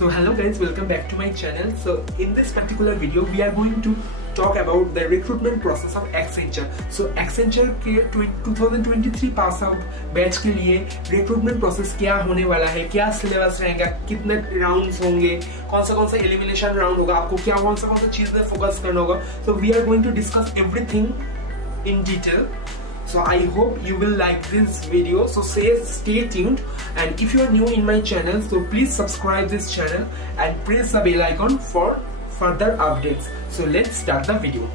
So hello guys, welcome back to my channel. So in this particular video we are going to talk about the recruitment process of Accenture. So Accenture के 2023 pass out batch के लिए recruitment process क्या होने वाला है, क्या syllabus रहेगा, कितने राउंड्स होंगे, कौन सा एलिमिनेशन राउंड होगा, आपको क्या कौन सा चीज पे फोकस करना होगा. So we are going to discuss everything in detail. So I hope you will like this video. So stay tuned, and if you are new in my channel, so please subscribe this channel and press the bell icon for further updates. So let's start the video.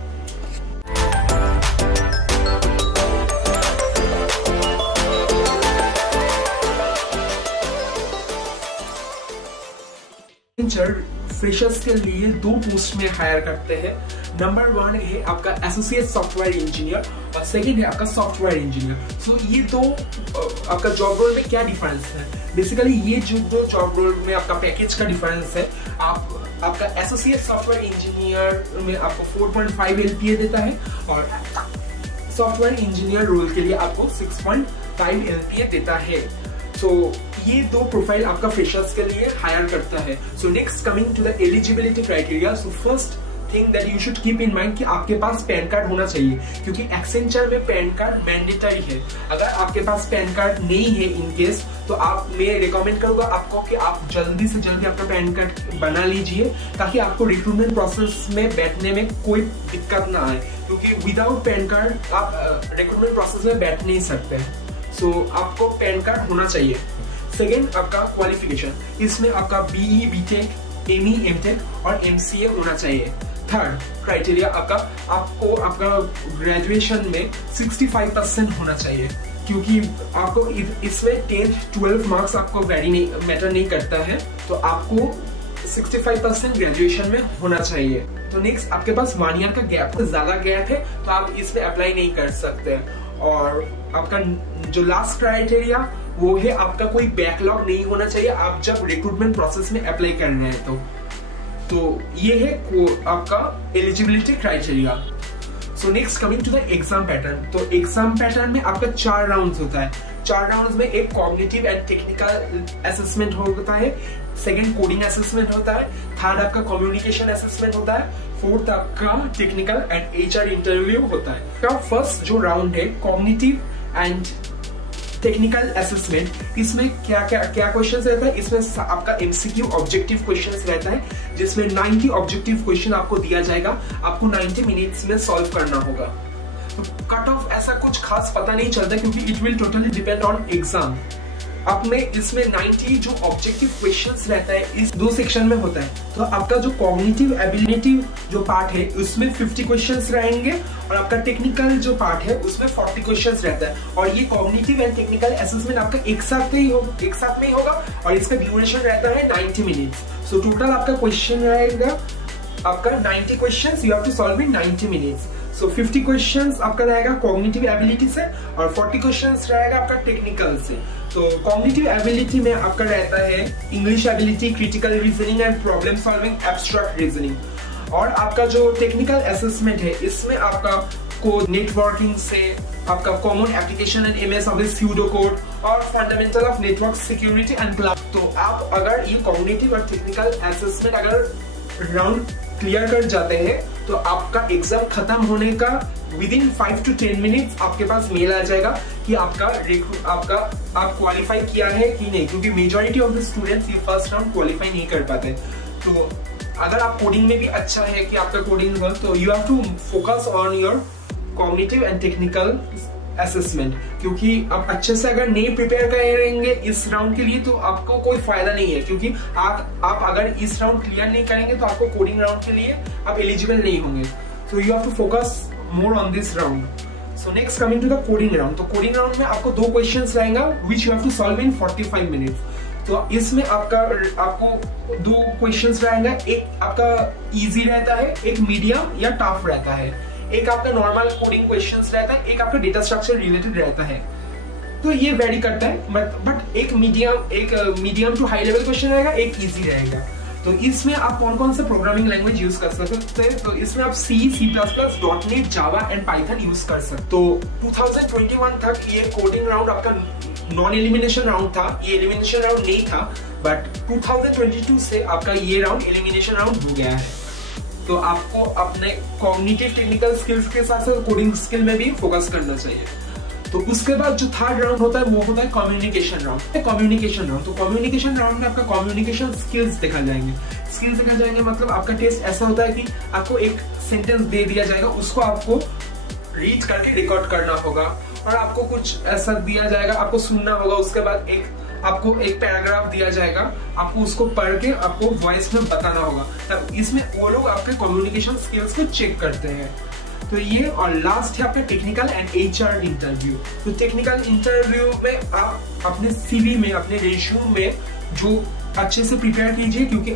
Freshers के लिए दो post में higher करते हैं. Number 1 है आपका associate software engineer और second है आपका सॉफ्टवेयर इंजीनियर. सो ये दो आपका जॉब रोल में क्या डिफरेंस है? बेसिकली ये जो दो जॉब रोल में आपका पैकेज का डिफरेंस है. आपका एसोसिएट सॉफ्टवेयर इंजीनियर में आपको 4.5 LPA देता है और सॉफ्टवेयर इंजीनियर रोल के लिए आपको 6.5 LPA देता है. सो ये दो प्रोफाइल आपका फ्रेशर्स के लिए हायर करता है. So next coming to the eligibility criteria. So first thing that you should keep in mind कि आपके पास पैन कार्ड होना चाहिए, क्योंकि एक्सेंचर में पैन कार्ड मैंडेटरी है. अगर आपके पास पैन कार्ड नहीं है इन केस, तो मैं रिकमेंड करूंगा आपको कि आप जल्दी से जल्दी आपका पैन कार्ड बना लीजिए, ताकि आपको रिक्रूटमेंट प्रोसेस में बैठने में कोई दिक्कत ना आए, क्योंकि विदाउट पैन कार्ड आप रिक्रूटमेंट प्रोसेस में बैठ नहीं सकते. सो आपको पैन कार्ड होना चाहिए. सेकेंड आपका क्वालिफिकेशन, इसमें आपका BE BTech ME MTech और MCA होना चाहिए. थर्ड क्राइटेरिया आपको आपका ग्रेजुएशन में 65% होना चाहिए, क्योंकि आपको इसमें 10th 12th मार्क्स आपको मैटर नहीं करता है, तो आपको 65% ग्रेजुएशन में होना चाहिए. तो नेक्स्ट आपके पास 1 ईयर का गैप, ज्यादा गैप है तो आप इसमें अप्लाई नहीं कर सकते. और आपका जो लास्ट क्राइटेरिया वो है आपका कोई बैकलॉग नहीं होना चाहिए आप जब रिक्रूटमेंट प्रोसेस में अप्लाई कर रहे हैं. तो ये है आपका eligibility criteria. So next coming to the exam pattern. तो एग्जाम पैटर्न में आपका 4 राउंड्स होता है. 4 राउंड्स में एक कॉग्निटिव एंड टेक्निकल असेसमेंट होता है, सेकंड कोडिंग असेसमेंट होता है, थर्ड आपका कम्युनिकेशन असेसमेंट होता है, फोर्थ आपका टेक्निकल एंड HR इंटरव्यू होता है. फर्स्ट जो राउंड है कॉग्निटिव एंड टेक्निकल असेसमेंट, इसमें क्या क्वेश्चंस रहता है? इसमें आपका MCQ ऑब्जेक्टिव क्वेश्चंस रहता है, जिसमें 90 ऑब्जेक्टिव क्वेश्चन आपको दिया जाएगा, आपको 90 मिनट्स में सॉल्व करना होगा. तो कट ऑफ ऐसा कुछ खास पता नहीं चलता, क्योंकि it will totally depend on exam. अब में इसमें 90 जो ऑब्जेक्टिव क्वेश्चंस रहता है इस 2 सेक्शन में होता है. तो आपका जो कॉग्निटिव एबिलिटी जो पार्ट है उसमें 50 क्वेश्चंस रहेंगे, और आपका टेक्निकल जो पार्ट है उसमें 40 क्वेश्चंस रहता है. और ये कॉग्निटिव एंड टेक्निकल असेसमेंट आपका एक साथ में ही होगा, और इसका ड्यूरेशन रहता है 90 मिनट्स. सो टोटल आपका क्वेश्चन रहेगा आपका 90 questions you have to solve in 90 minutes. So 50 questions आपका रहेगा कॉग्निटिव एबिलिटी से और 40 क्वेश्चंस रहेगा आपका टेक्निकल से. तो कॉग्निटिव एबिलिटी में आपका रहता है English ability, critical reasoning and problem solving, abstract reasoning. और आपका जो टेक्निकल असेसमेंट है इसमें आपका कोड नेटवर्किंग से आपका common application and MS office pseudo code और fundamental of network security and cloud. तो आप अगर ये कॉग्निटिव और टेक्निकल असेसमेंट अगर राउंड क्लियर कर जाते हैं, तो आपका एग्जाम खत्म होने का विदिन 5 to 10 मिनट्स आपके पास मेल आ जाएगा कि आप क्वालिफाई किया है कि नहीं, क्योंकि मेजॉरिटी ऑफ द स्टूडेंट्स ये फर्स्ट राउंड क्वालिफाई नहीं कर पाते. तो अगर आप कोडिंग में भी अच्छा है कि आपका कोडिंग हो, तो you have to focus on your cognitive and technical assessment, क्योंकि आप अच्छे से अगर नहीं प्रिपेयर करेंगे इस राउंड के लिए तो आपको कोई फायदा नहीं है, क्योंकि आप अगर इस राउंड क्लियर नहीं करेंगे तो आपको कोडिंग राउंड के लिए आप एलिजिबल नहीं होंगे. So you have to focus more on this round. So next coming to the coding round. तो कोडिंग राउंड में आपको 2 क्वेश्चंस रहेगा which you have to solve in 45 minutes. तो इसमें आपको 2 क्वेश्चंस रहेंगे, एक आपका इजी रहता है, एक मीडियम या टफ रहता है, एक आपका नॉर्मल कोडिंग क्वेश्चंस रहता है, एक आपका डेटा स्ट्रक्चर रिलेटेड रहता है. तो ये वेरी करता है, बट एक medium to high level question रहेगा, एक इजी रहेगा. तो इसमें आप कौन कौन से प्रोग्रामिंग लैंग्वेज यूज कर सकते हैं? तो इसमें आप C++, .NET, Java and Python use कर सकते. तो 2021 तक ये कोडिंग राउंड आपका नॉन एलिमिनेशन राउंड था, ये एलिमिनेशन राउंड नहीं था, बट 2022 से आपका ये राउंड एलिमिनेशन राउंड हो गया है। तो आपको अपने कॉग्निटिव टेक्निकल स्किल्स के साथ साथ कोडिंग स्किल में भी फोकस करना चाहिए। तो उसके बाद जो थर्ड राउंड होता है वो होता है कम्युनिकेशन राउंड। कम्युनिकेशन राउंड, तो कम्युनिकेशन राउंड में आपका कम्युनिकेशन स्किल्स देखा जाएंगे। स्किल्स देखा जाएंगे मतलब आपका टेस्ट ऐसा होता है कि आपको एक सेंटेंस दे दिया जाएगा, उसको आपको रीड करके रिकॉर्ड करना होगा, और आपको कुछ ऐसा दिया जाएगा, आपको सुनना होगा। उसके बाद आपको एक पैराग्राफ दिया जाएगा, आपको उसको पढ़ के आपको वॉइस में बताना होगा। तब इसमें वो लोग आपके कम्युनिकेशन स्किल्स को चेक करते हैं। तो ये, और लास्ट है आपका टेक्निकल एंड HR इंटरव्यू। तो टेक्निकल इंटरव्यू में आप अपने CV में, अपने रेज्यूम में जो अच्छे से प्रिपेयर कीजिए, क्योंकि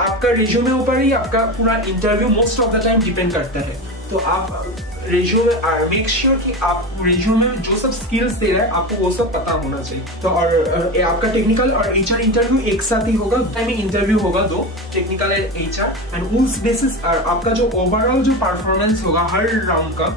आपका रेज्यूमे ऊपर ही आपका पूरा interview most of the time depend करता है। तो आप रेज्यूमे मेक श्योर कि आप रेज्यूमे में जो सब स्किल्स दे रहे हैं आपको वो सब पता होना चाहिए। तो और आपका टेक्निकल और HR इंटरव्यू एक साथ ही होगा, टाइम इंटरव्यू होगा, 2 टेक्निकल एंड HR, एंड उस बेसिस आपका जो ओवरऑल जो परफॉर्मेंस होगा हर राउंड का,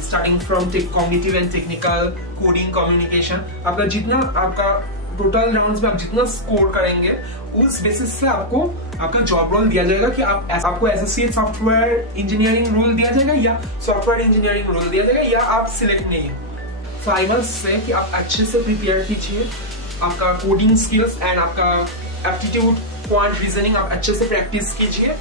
starting from cognitive and technical, coding, communication, आपका जितना आपका टोटल राउंड्स में आप जितना स्कोर करेंगे उस बेसिस से आपको आपका जॉब रोल दिया जाएगा कि आपको एसोसिएट सॉफ्टवेयर इंजीनियरिंग रोल दिया जाएगा या सॉफ्टवेयर इंजीनियरिंग रोल दिया जाएगा, या आप सिलेक्ट नहीं। सो आई मस्ट से कि आप अच्छे से प्रिपेयर कीजिए, आपका कोडिंग स्किल्स एंड आपका एप्टीट्यूड, क्वांट रीजनिंग आप अच्छे से प्रैक्टिस कीजिए।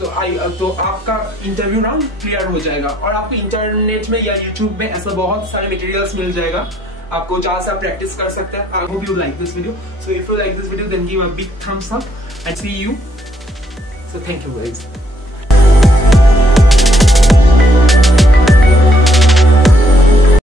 तो आपका इंटरव्यू राउंड क्लियर हो जाएगा, और आपको इंटरनेट में या यूट्यूब में ऐसा बहुत सारे मटेरियल्स मिल जाएगा, आपको जहाँ से आप प्रैक्टिस कर सकते हैं। I hope you like this video. So if you like this video then give a big thumbs up and see you. So thank you guys.